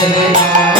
Hare Rama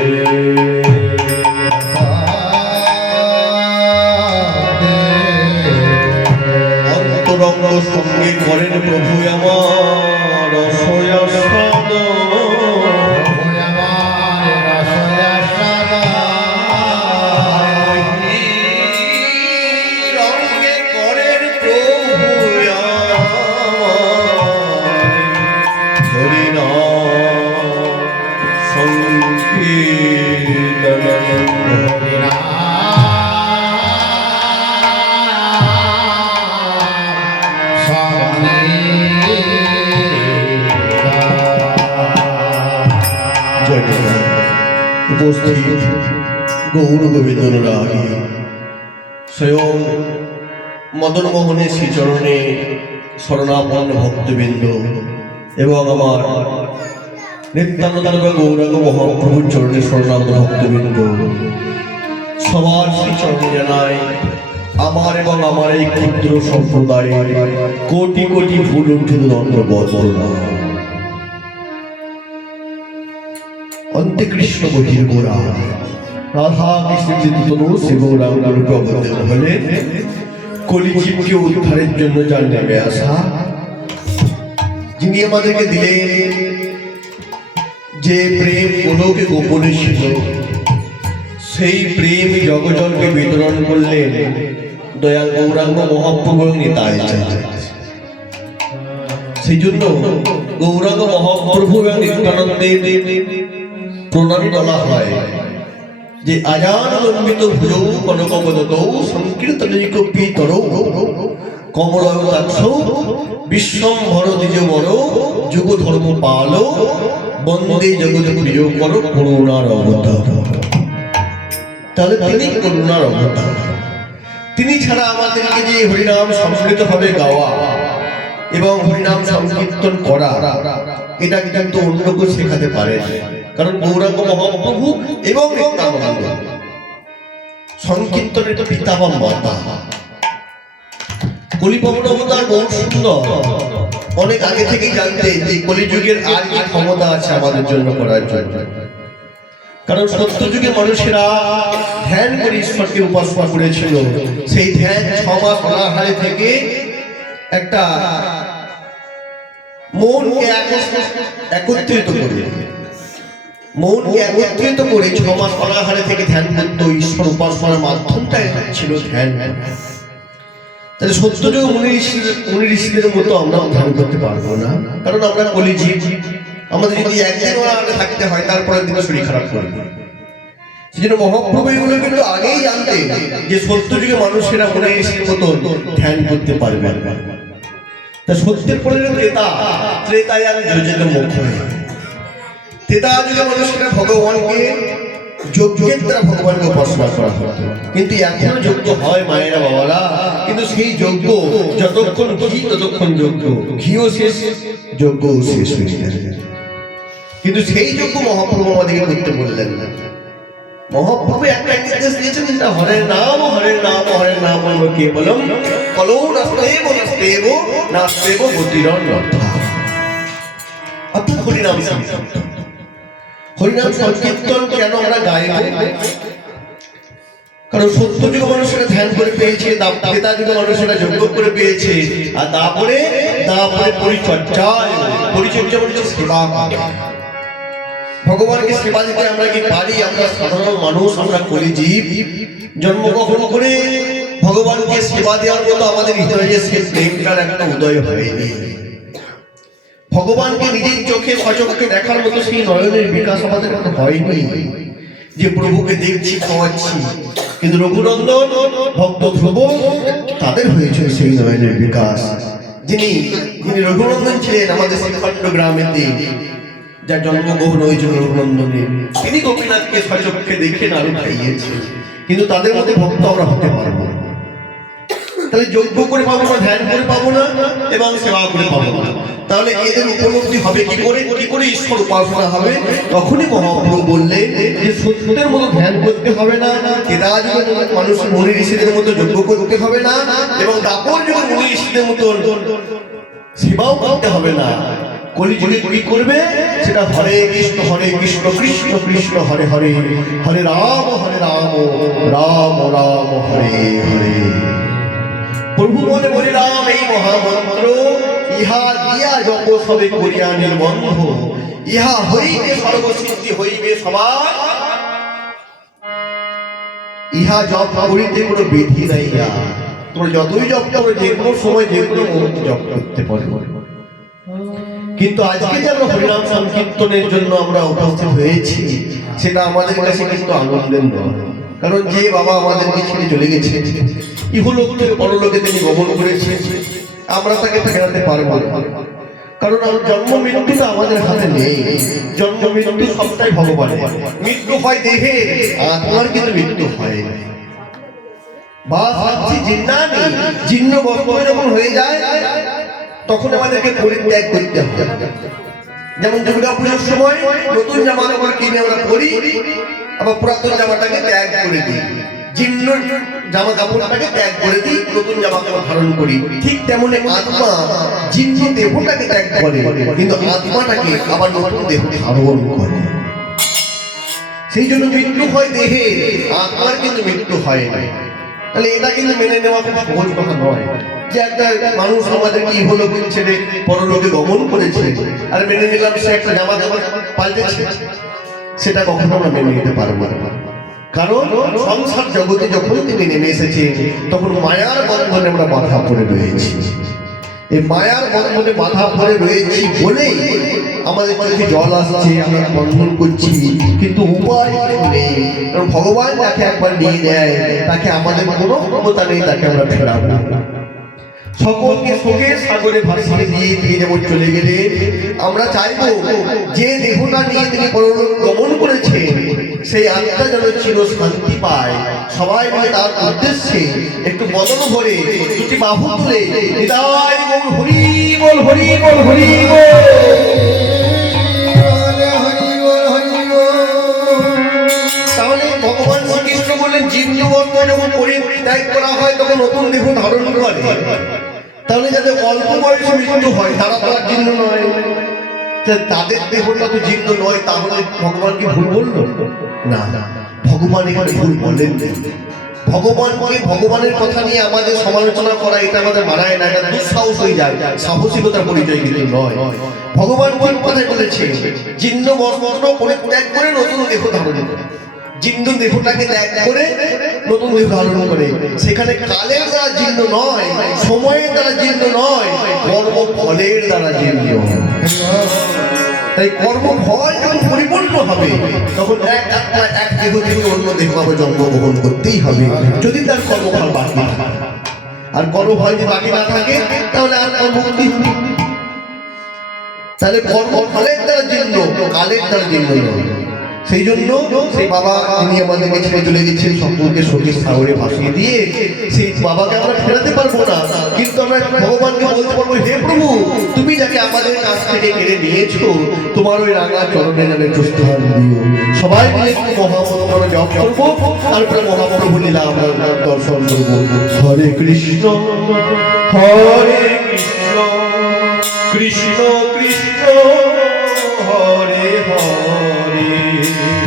সঙ্গে করেন প্রভু আমার শরণাপন্ন ভক্তবৃন্দ এবং আমার নিত্যানন্দ গৌরাঙ্গ মহাপ্রভুর চরণে শরণাগত ভক্তবৃন্দ, সবার শ্রীচরণে জানাই আমার এবং আমার এই ক্ষুদ্র সম্প্রদায়ে কোটি কোটি উঠিত দণ্ড বর্ণনা। অন্তে কৃষ্ণ বহির গোরা রাধা কৃষ্ণ চিন্তন সে গৌরাঙ্গ রূপে হলে কলিজীবকে উদ্ধারের জন্য যার নেমে আসা। যিনি আমাদেরকে দিলেন যে প্রেম কোনোকে গোপনে ছিল, সেই প্রেম জগজনকে বিতরণ করলেন দয়াল গৌরাঙ্গ মহাপ্রভু নিতাই সেই জন্য গৌরাঙ্গ মহাপ্রভু এবং নিত্যানন্দের প্রণামী বলা হয়। যে আজান লম্বিত ভুজৌ কনকবদতৌ, সংকীর্তনৈক পিতরৌ কমলাক্ষ বিশ্বম্ভর দ্বিজ যুগ ধর্ম পাল, বন্দে জগৎ প্রিয় কর করুণার অবতার। তাহলে তিনি করুণার অবতার। তিনি ছাড়া আমাদেরকে যে হরিনাম সম্মিলিত ভাবে গাওয়া এবং হরিনাম সংকীর্তন করা, এটা কিন্তু অন্য কেউ শেখাতে পারে না। কারণ গৌরাঙ্গ মহাপ্রভু এবং নিত্যানন্দ সংকীর্তনের পিতা বা বহু সুন্দর। অনেক আগে থেকেই জানতেন যে কলিযুগের আর কি ক্ষমতা আছে আমাদের জন্য করার জন্য। কারণ সত্য যুগে মানুষেরা ধ্যান করে ঈশ্বরকে উপাসনা করেছিল। সেই ধ্যান ছ অনাহারে থেকে একটা মনকে একত্রিত করে। মনকে একত্রিত করে ছ মাস অনাহারে থেকে ধ্যান করতো ঈশ্বর উপাসনার মাধ্যমটা ছিল ধ্যান। তাহলে মতো ধ্যান করতে পারব না। কারণ আমরা আমাদের যদি থাকতে হয় তারপরের দিনে শরীর খারাপ করবে। সেই জন্য মহাপ্রভু এগুলো কিন্তু আগেই জানতেন যে সত্যযুগে মানুষেরা মনে ঋষির মতো ধ্যান করতে পারবে তা সত্যের পরে ত্রেতা। ত্রেতায় আর যোজের মুখ হয় ত্রেতা যুগে মানুষেরা ভগবানকে যোগ্যের দ্বারা ভগবানকে উপাসনা করা হতো। কিন্তু যোগ্য হয় মায়েরা, বাবারা। কিন্তু সেই যোগ্য যতক্ষণ ঘি, ততক্ষণ যোগ্য। ঘিও শেষ শেষ হয়ে যায়। কিন্তু সেই যোগ্য মহাপ্রভু আমাদেরকে করতে বললেন না। মহাপ্রভু একটা নির্দেশ দিয়েছেন যেটা হরের নাম হরের নাম হরের নাম বলব কে বলম কলৌ নাস্তেব নাস্তেব নাস্তেব গতিরণ অর্থাৎ। হরিনাম সংকীর্তন হরিনাম সংকীর্তন কেন আমরা গাইব কারণ সত্য যুগ মানুষেরা ধ্যান করে পেয়েছে ত্রেতা যুগে মানুষেরা যোগ্য করে পেয়েছে, আর তারপরে তারপরে পরিচর্যায় পরিচর্যা বলছে সেবা ভগবানকে সেবা দিতে আমরা কি পারি? আমরা সাধারণ মানুষ, আমরা করি জীব। জন্মগ্রহণ করে ভগবানকে সেবা দেওয়ার মতো আমাদের হৃদয়ে সে প্রেমটার একটা উদয় হয়নি। ভগবানকে নিজের চোখে সচক্ষে দেখার মতো সেই নয়নের বিকাশ আমাদের মধ্যে হয়নি যে প্রভুকে দেখছি খাওয়াচ্ছি কিন্তু রঘুনন্দন, ভক্ত ধ্রুব তাদের হয়েছে সেই নয়নের বিকাশ। যিনি যিনি রঘুনন্দন ছিলেন আমাদের শ্রীখণ্ড গ্রামের দিন যার জন্মগ্রহণ হয়েছিল রঘুনন্দনের তিনি গোপীনাথকে সচক্ষে দেখে নাড়ু খাইয়েছেন। কিন্তু তাদের মধ্যে ভক্ত আমরা হতে পারব। তাহলে যোগ্য করে পাবো না, ধ্যান করে পাবো না, এবং সেবা করে পাবো না। তাহলে এদের উপলব্ধি হবে কি করে? কি করে ঈশ্বর উপাসনা হবে? তখনই মহাপ্রভু বললেন যে সত্যের মতো ধ্যান করতে হবে না কেদাযুগের মতো মানুষের মুনি ঋষিদের মতো যোগ্য করতে হবে না, এবং দাপর যুগের মুনি ঋষিদের মতো সেবাও করতে হবে না। কলিযুগে কি করবে? সেটা হরে কৃষ্ণ হরে কৃষ্ণ কৃষ্ণ কৃষ্ণ, হরে হরে হরে রাম হরে রাম রাম রাম, হরে হরে। প্রভু মনে বলিলাম, এই মহামন্ত্র ইহা দিয়া জপ সবে করিয়া নির্বন্ধ। ইহা হইবে সর্বসিদ্ধি হইবে সবার। ইহা জপ করিতে কোনো বিধি নাই তোমরা যতই জপ করো, যে কোনো সময় যে কোনো মুহূর্তে জপ করতে পারো। কিন্তু আজকে যে আমরা হরিনাম সংকীর্তনের জন্য আমরা উপস্থিত হয়েছি, সেটা আমাদের কাছে কিন্তু আনন্দের নয়। কারণ যে বাবা আমাদেরকে ছেড়ে চলে গেছে ইহলোক, পরলোকে তিনি গমন করেছেন। আমরা তাকে ফেরাতে পারব কারণ জন্ম মৃত্যুটা আমাদের হাতে নেই। জন্ম মৃত্যু সবটাই ভগবানের। মৃত্যু হয় দেহে, আত্মার কিন্তু মৃত্যু হয় তখন আমাদেরকে পরিত্যাগ যেমন দুর্গা সময় নতুন জামা কাপড় কিনে আমরা পরি, আবার পুরাতন জামাটাকে ত্যাগ করে দিই। জীর্ণ জামা কাপড়টাকে ত্যাগ করে দিই, নতুন জামা কাপড় ধারণ করি। ঠিক তেমনি আত্মা জীর্ণ দেহটাকে ত্যাগ করে, কিন্তু আত্মাটাকে আবার নতুন দেহ ধারণ করে। সেই জন্য মৃত্যু হয় দেহে, আত্মার কিন্তু মৃত্যু হয় না। তাহলে এটা কিন্তু মেনে নেওয়া খুব সহজ কথা নয়। যে একটা মানুষ আমাদের কি হলো ছেড়ে পরলোকে গমন করেছে, আর মেনে নিলাম সে একটা জামা জামা পাল্টেছে, সেটা কখনো আমরা মেনে নিতে পারব না। কারণ সংসার জগতে যখন তিনি নেমে এসেছে তখন মায়ার বন্ধনে আমরা বাধা পড়ে রয়েছি। এই মায়ার বন্ধনে বাধা পড়ে রয়েছি বলেই আমাদের চোখে জল আসছে, আমরা বন্ধন করছি, কিন্তু উপায় নেই। কারণ ভগবান যাকে একবার নিয়ে নেয়, তাকে আমাদের কোনো ক্ষমতা নেই, তাকে আমরা ফেরাবো সকলকে শোকের সাগরে ভাসিয়ে দিয়ে দিয়ে যেমন চলে গেলে আমরা চাইব যে দেহটা নিয়ে তিনি পরলোক গমন করেছে সেই আত্মা যেন চির শান্তি পায়। সবাই মিলে তার উদ্দেশ্যে একটু বদল ভরে দুটি বাহু তুলে হৃদয় বল হরি বল হরি বল হরি বল। তাহলে ভগবান শ্রীকৃষ্ণ বললেন জীবজগত যখন পরিত্যাগ করা হয় তখন নতুন দেহ ধারণ করে। তাহলে যাতে অল্প বয়সে মৃত্যু হয়, তারা তো আর জীর্ণ নয়। তাদের দেহটা তো জীর্ণ নয়, তাহলে ভগবান কি ভুল বলল? না ভগবান এখানে ভুল বলেন ভগবানকে ভগবানের কথা নিয়ে আমাদের সমালোচনা করা, এটা আমাদের মানায় না, এটা দুঃসাহস হয়ে যায়। সাহসিকতার পরিচয় কিন্তু নয়। ভগবান কোন কথাই বলেছে জীর্ণ বস্ত্র পরিত্যাগ করে নতুন দেহ ধারণ করে। জীর্ণ দেহটাকে ত্যাগ করে নতুন দেহ ধারণ করে। সেখানে কালের দ্বারা জীর্ণ নয়, সময়ের দ্বারা জীর্ণ নয় কর্ম ফলের দ্বারা জীর্ণ তাই কর্ম ফল যখন পরিপূর্ণ হবে, তখন এক আত্মা, এক দেহ থেকে অন্য দেহ জন্মগ্রহণ করতেই হবে, যদি তার কর্মফল বাকি না থাকে। আর কর্মফল যদি বাকি না থাকে, তাহলে আর হবে তাহলে কর্মফলের দ্বারা জীর্ণ কালের দ্বারা জীর্ণ নয়। সেই জন্য সেই বাবা যিনি আমাদেরকে ছেড়ে চলে গেছেন সম্পর্কে শোকের সাগরে ভাসিয়ে দিয়ে সেই বাবাকে আমরা ফেরাতে পারব না। কিন্তু আমরা ভগবানকে বলতে পারব, হে প্রভু, তুমি যাকে আমাদের কাছ থেকে কেড়ে নিয়েছো তোমার ওই রাঙা চরণে যেন প্রস্থান দিও। সবাই মিলে একটু মহাপ্রভু জপ করব, তারপরে মহাপ্রভু লীলা আমরা দর্শন করব। হরে কৃষ্ণ হরে কৃষ্ণ কৃষ্ণ কৃষ্ণ, হরে হরে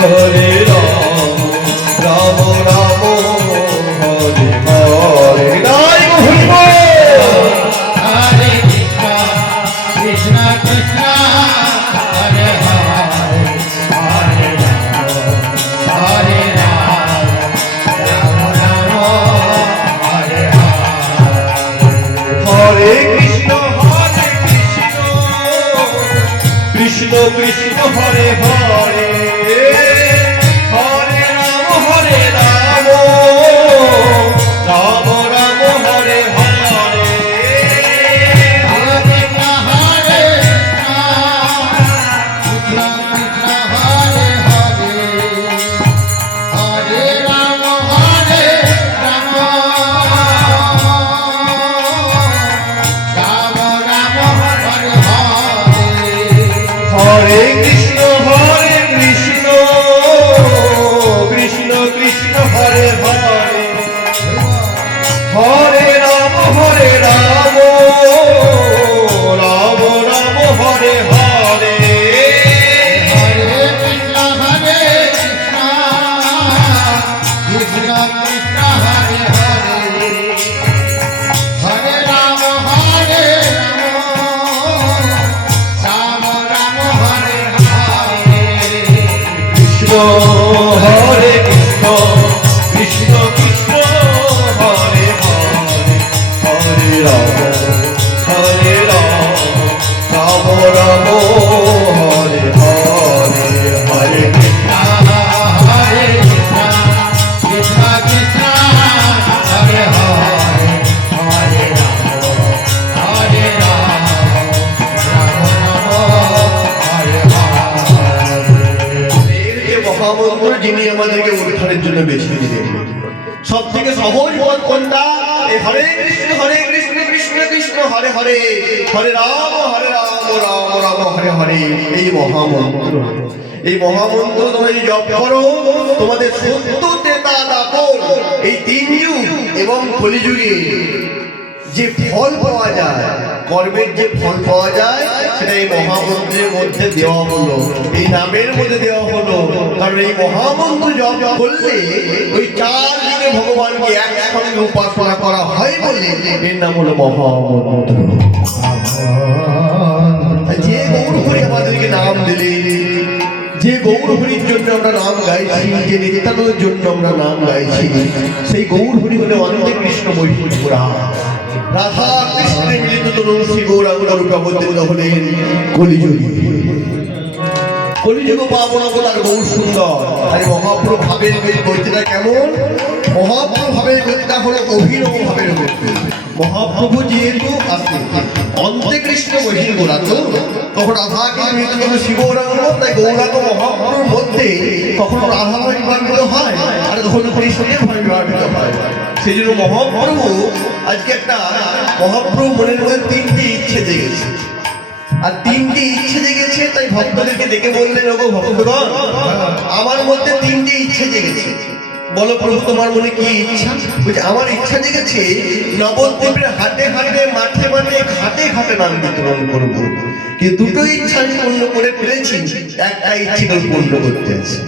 হরে কৃষ্ণ হরে কৃষ্ণ কৃষ্ণ কৃষ্ণ হরে হরে হরে রাম হরে রাম রাম রাম হরে হরে এই মহামন্ত্র এই মহামন্ত্র তোমরা জপ করো তোমাদের এই তিন এবং কলিযুগে যে ফল পাওয়া যায় কর্মের যে ফল পাওয়া যায় সেটা এই মহামন্ত্রের মধ্যে দেওয়া হলো এই নামের মধ্যে দেওয়া হলো কারণ এই মহামন্ত্র জপ করলে ওই চার ভগবানকে একসঙ্গে উপাসনা করা হয় বলে এর নাম হলো মহামন্ত্র। যে গৌর আমাদেরকে নাম দিলে, যে গৌর হরির জন্য আমরা নাম গাইছি, যে নিত্যানন্দের জন্য আমরা নাম গাইছি, সেই গৌর হরি হলে অন্তে কৃষ্ণ মহিপুরা রাধা কৃষ্ণে মিলিত তরুণ শ্রী গৌরাঙ্গ রূপে অবতীর্ণ হলেন কলিযুগী। কলিযুগ পাবন অবতার গৌর সুন্দর। আরে মহাপ্রভু ভাবের গতিটা কেমন? মহাপ্রভু ভাবের গতিটা হলো অভিনব ভাবের গতি মহাপ্রভু যেহেতু আসলে অন্তে কৃষ্ণ বহির তখন রাধা কৃষ্ণ শিবরাঙ্গ তাই গৌরাঙ্গ মহাপ্রভুর মধ্যে কখনো রাধা ভাই বিভাবিত হয়, আর কখনো কৃষ্ণের ভাই বিভাবিত হয়। সেই জন্য মহাপ্রভু আজকে একটা মহাপ্রভু মনের মধ্যে তিনটি ইচ্ছে জেগেছে। আর তিনটি ইচ্ছে জেগেছে, তাই ভক্তদেরকে ডেকে বললেন, ওগো ভক্তগণ, আমার মধ্যে তিনটি ইচ্ছে জেগেছে। বলো প্রভু, তোমার মনে কি ইচ্ছা? বলছে, আমার ইচ্ছা জেগেছে নবদ্বীপের হাতে হাতে মাঠে মাঠে, ঘাটে ঘাটে নাম বিতরণ করব। কিন্তু দুটো ইচ্ছা আমি পূর্ণ করে ফেলেছি, একটা ইচ্ছে পূর্ণ করতে আছে।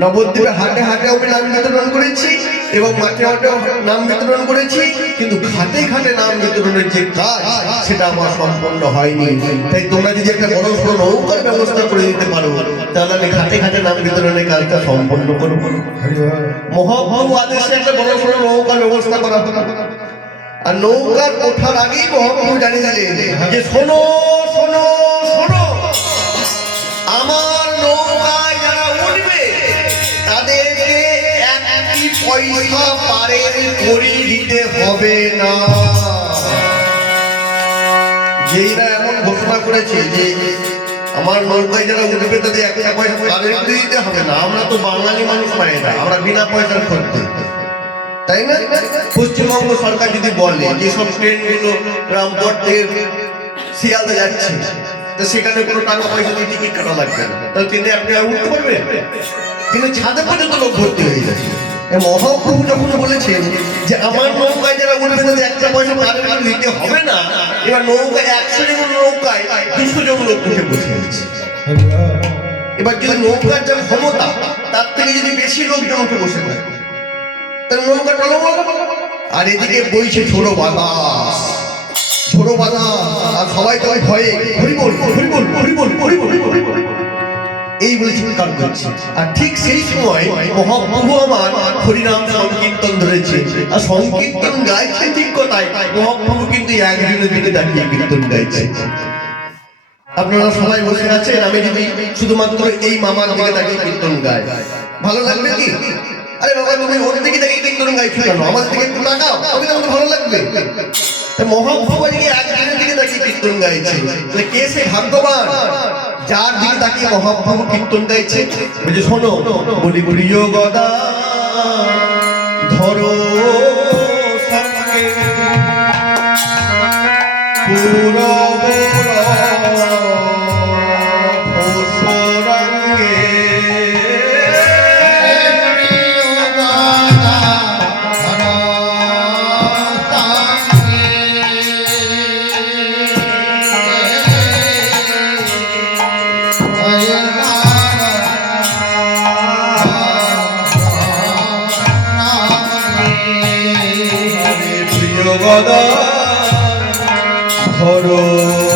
নবদ্বীপে হাটে হাটে আমি নাম বিতরণ করেছি এবং মাঠে মাঠে নাম বিতরণ করেছি, কিন্তু ঘাটে ঘাটে নাম বিতরণের যে কাজ, সেটা আমার সম্পন্ন হয়নি। তাই তোমরা যদি একটা বড় সড়ো নৌকার ব্যবস্থা করে দিতে পারো, তাহলে আমি ঘাটে ঘাটে নাম বিতরণের কাজটা সম্পন্ন করব। মহাপ্রভু আদেশে একটা বড় সড়ো নৌকার ব্যবস্থা করা আর নৌকার ওঠার আগেই মহাপ্রভু জানিয়ে দিলেন যে, শোনো শোনো শোনো। পয়সা পারের করি দিতে হবে না। যেইরা এমন ঘোষণা করেছে যে আমার নৌকায় যারা উঠবে তাদের একটা পয়সা পারের করি দিতে হবে না। আমরা তো বাঙালি মানুষ মায়েরা আমরা বিনা পয়সার করতে তাই না? পশ্চিমবঙ্গ সরকার যদি বলে যে সব ট্রেনগুলো রামপুর থেকে শিয়ালদা যাচ্ছে, তো সেখানে কোনো টাকা পয়সা দিয়ে টিকিট কাটা লাগবে না। তাহলে ট্রেনে আপনি উঠতে পারবেন? কিন্তু ছাদে পর্যন্ত লোক ভর্তি হয়ে যাচ্ছে মহাপ্রভু যখন বলেছেন যে আমার নৌকায় যারা উঠবে, তাদের একটা পয়সা করে দিতে হবে না, এবার নৌকায় একশো জন নৌকায় দুশো জন লোক উঠে বসে আছে। এবার যদি নৌকার যা ক্ষমতা, তার থেকে যদি বেশি লোকজন উঠে বসে থাকে, তাহলে নৌকা টলমল আর এদিকে বইছে ছোড়ো বাতাস ছোড়ো বাতাস আর সবাই তো ভয়ে, হরিবল হরিবল হরিবল হরিবল হরিবল। এই বলে চিৎকার করছে আর ঠিক সেই সময় মহাপ্রভু আমার হরিনাম সংকীর্তন ধরেছে। আর সংকীর্তন গাইছে ঠিক কথাই। মহাপ্রভু কিন্তু একজনের দিকে তাকিয়ে কীর্তন গাইছে। আপনারা সবাই বসে আছেন, আমি যদি শুধুমাত্র এই মামার দিকে দাঁড়িয়ে কীর্তন গাই। ভালো লাগবে কি? আরে বাবা, তুমি ওর দিকে তাকিয়ে কীর্তন গাইছো কেন? আমাদের দিকে একটু তাকাও, তবে তো ভালো লাগবে। মহাপ্রভু একজনের দিকে তাকিয়ে কীর্তন গাইছে। কে সে ভাগ্যবান? যার দিকে তাকিয়ে মহাপ্রভু কীর্তন গাইছে বলছে শোনো বলি প্রিয় গদা ধরো সঙ্গে পুরব গদা ধরো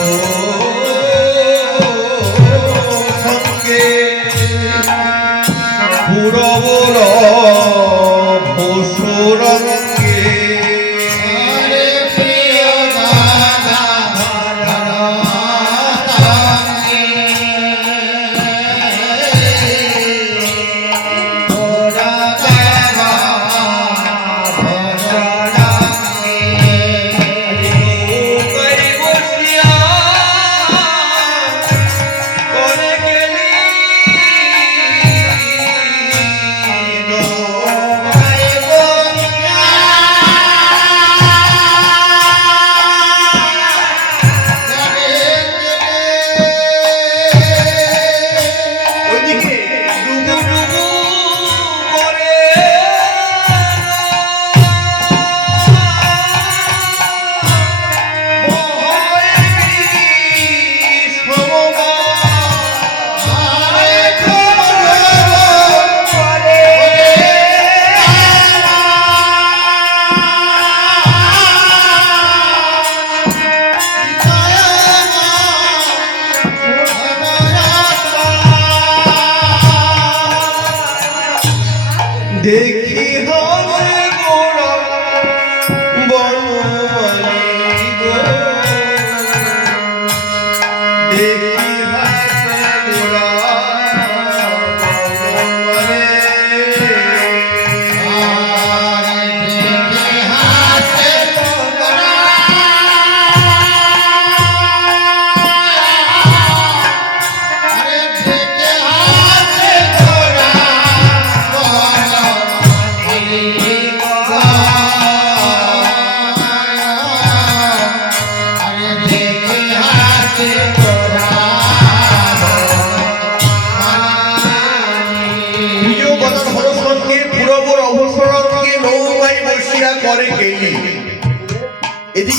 dig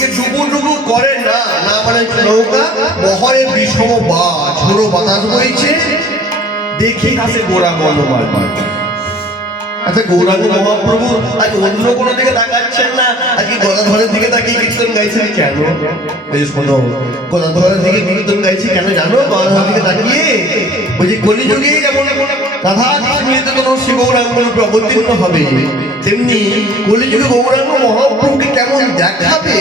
এদিকে করে না। না মানে নৌকা বহরে বিষম বা ঝোড়ো বাতাস বইছে। দেখি কাছে গণমান আচ্ছা গৌরাঙ্গ মহাপ্রভু আজ অন্য কোনো দিকে তাকাচ্ছেন না? আজকে গদাধরের দিকে তাকিয়ে কীর্তন গাইছেন কেন? এই শোনো গদাধরের দিকে কীর্তন গাইছি কেন জানো? গদাধরের দিকে তাকিয়ে? বলছি কলিযুগে যেমন রাধা কৃষ্ণের কোনো শ্রী গৌরাঙ্গ অবতীর্ণ হবে তেমনি কলিযুগে গৌরাঙ্গ মহাপ্রভুকে কেমন দেখাবে?